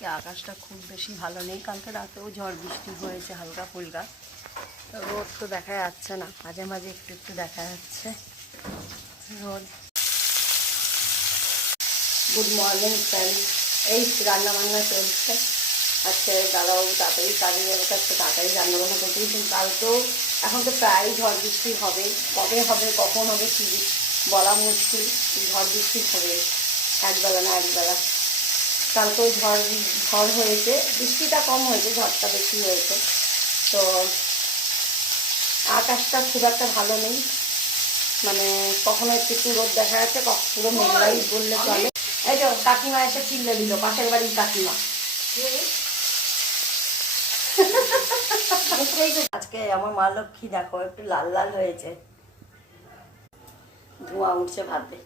আজকে আকাশটা খুব বেশি ভালো নেই, কালকে রাতেও ঝড় বৃষ্টি হয়েছে হালকা ফুলকা। রোদ তো দেখা যাচ্ছে না, মাঝে মাঝে একটু একটু দেখা যাচ্ছে রোদ। গুড মর্নিং ফ্রেন্ড, এই রান্না বান্না চলছে। আজকে দাদাবাবু তাড়াতাড়ি কাজে যাবে, আজকে তাড়াতাড়ি রান্নাবান্না করতে, কিন্তু কালকেও এখন তো প্রায় ঝড় বৃষ্টি হবে, কবে হবে কখন হবে কি বলা মুশকিল। ঝড় বৃষ্টি হবে একবেলা না একবেলা। কালকেও ঝড় হয়েছে, বৃষ্টিটা কম হয়েছে, ঝড়টা বেশি হয়েছে। তো আকাশটা খুব একটা ভালো নেই, মানে কখনো একটু একটু রোদ দেখা যাচ্ছে, পুরো মেঘলাই বললে চলে। এই তো কাকিমা এসে চিল্লে দিল, পাশের বাড়ির কাকিমা। আজকে আমার মা লক্ষ্মী দেখো একটু লাল লাল হয়েছে, ধোঁয়া উঠছে ভাববে।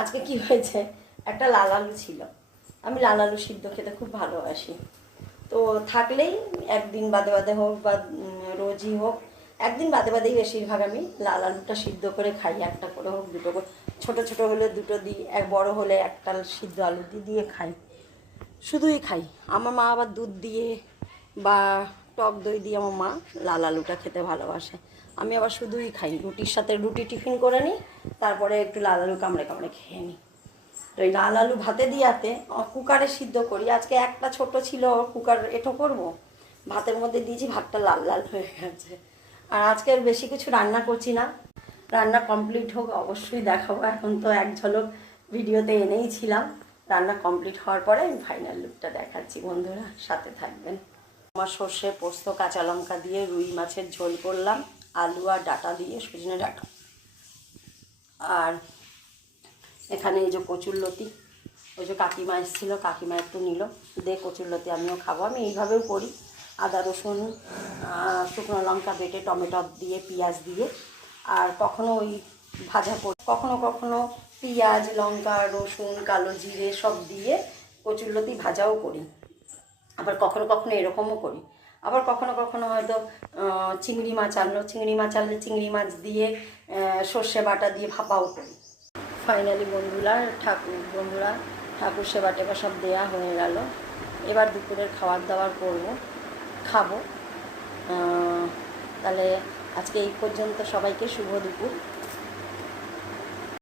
আজকে কি হয়েছে, একটা লাল আলু ছিল, আমি লাল আলু সিদ্ধ খেতে খুব ভালোবাসি। তো থাকলেই একদিন বাদে বাদে হোক বা রোজই হোক, একদিন বাদে বাদেই বেশিরভাগ আমি লাল আলুটা সিদ্ধ করে খাই। একটা করে হোক দুটো করে, ছোটো ছোটো হলে দুটো দিই, এক বড় হলে একটা সিদ্ধ আলু দিয়ে খাই, শুধুই খাই। আমার মা আবার দুধ দিয়ে বা টক দই দিয়ে আমার মা লাল আলুটা খেতে ভালোবাসে। আমি আবার শুধুই খাই, রুটির সাথে রুটি টিফিন করে নিই, তারপরে একটু লাল আলু কামড়ে কামড়ে খেয়ে নিই। তো এই লাল আলু ভাতে দিয়াতে কুকারে সিদ্ধ করি। আজকে একটা ছোট ছিল, কুকার এঁটো করবো, ভাতের মধ্যে দিয়েছি, ভাতটা লাল লাল হয়ে গেছে। আর আজকে বেশি কিছু রান্না করছি না, রান্না কমপ্লিট হোক অবশ্যই দেখাবো। এখন তো এক ঝলক ভিডিওতে এনেই ছিলাম, রান্না কমপ্লিট হওয়ার পরে আমি ফাইনাল লুকটা দেখাচ্ছি, বন্ধুরা সাথে থাকবেন। আমার সর্ষে পোস্ত কাঁচা লঙ্কা দিয়ে রুই মাছের ঝোল করলাম, আলু আর ডাঁটা দিয়ে, সজনে ডাঁটা। আর এখানে এই যে কচুরলতি, ওই যে কাকিমা এসেছিলো, কাকিমা একটু নিল, দে কচুরলতি আমিও খাবো। আমি এইভাবেও করি, আদা রসুন শুকনো লঙ্কা বেটে, টমেটো দিয়ে, পেঁয়াজ দিয়ে, আর কখনো ওই ভাজা করি, কখনো কখনো পেঁয়াজ লঙ্কা রসুন কালো জিরে সব দিয়ে কচুরলতি ভাজাও করি। আবার কখনো কখনো এরকমও করি। আবার কখনো কখনো হয়তো চিংড়ি মাছ আনলো, চিংড়ি মাছ আনলে চিংড়ি মাছ দিয়ে সর্ষে বাটা দিয়ে ভাপাও করি। ফাইনালি বন্ধুরা ঠাকুর সেবা টেবা সব দেয়া হয়ে গেল। এবার দুপুরের খাবার দাবার করব, খাবো। তাহলে আজকে এই পর্যন্ত, সবাইকে শুভ দুপুর।